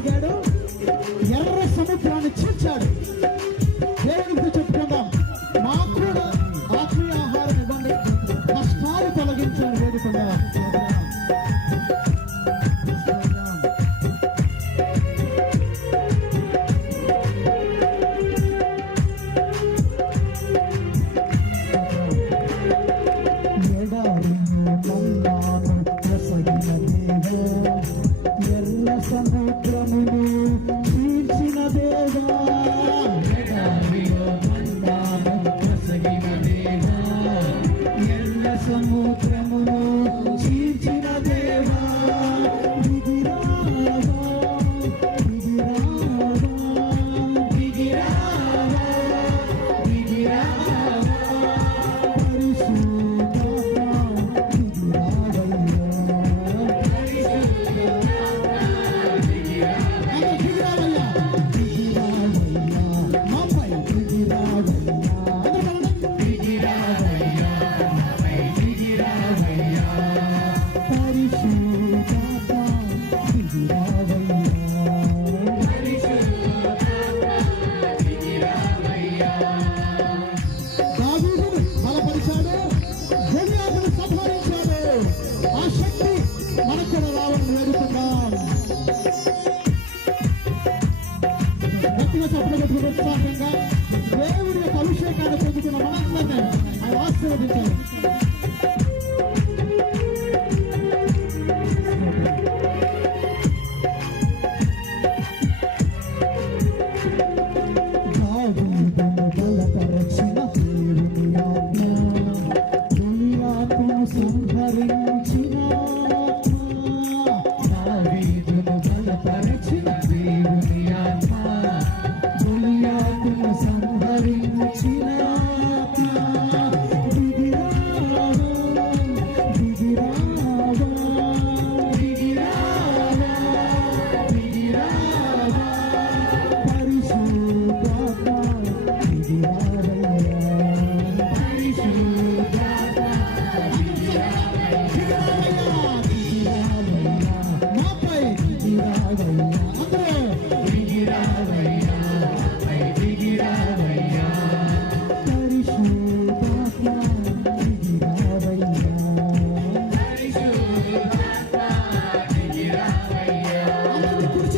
ఎరగసాగాడు, ఎర్ర సముద్రాన్ని చీల్చాడు. దేవునితో చెప్పుకుందాం, మాకు కూడా ఆత్మీయ ఆహారం ఇవ్వండి, కష్టాలు తొలగించని వేడుకుందాం. సముద్రమును చీల్చిన దేవా, ఎర్ర సముద్రమును చీల్చిన దేవా, దిగిరావా దిగిరావా దిగిరావా దిగిరావా, పరిశుద్ధాత్మ ఉత్సాహంగా దేవుడి యొక్క అభిషేకాన్ని పొందుతున్న మనందరినీ ఆయన ఆశీర్వదించాలి. బలపరచిన దేవుని ఆజ్ఞ, దునియాను సంహరించిన దావీదును బలపరచిన దేవుని ఆత్మ, దునియాను సంహరించిన దిగిరావా దిగిరావా దిగిరావా దిగిరావా, పరిశుద్ధాత్మ దిగిరావయ్యా పరిశుద్ధాత్మ దిగిరావయ్యా దిగిరావయ్యా, మాపై దిగిరావయ్యా, అందరూ దిగిరావయ్యా.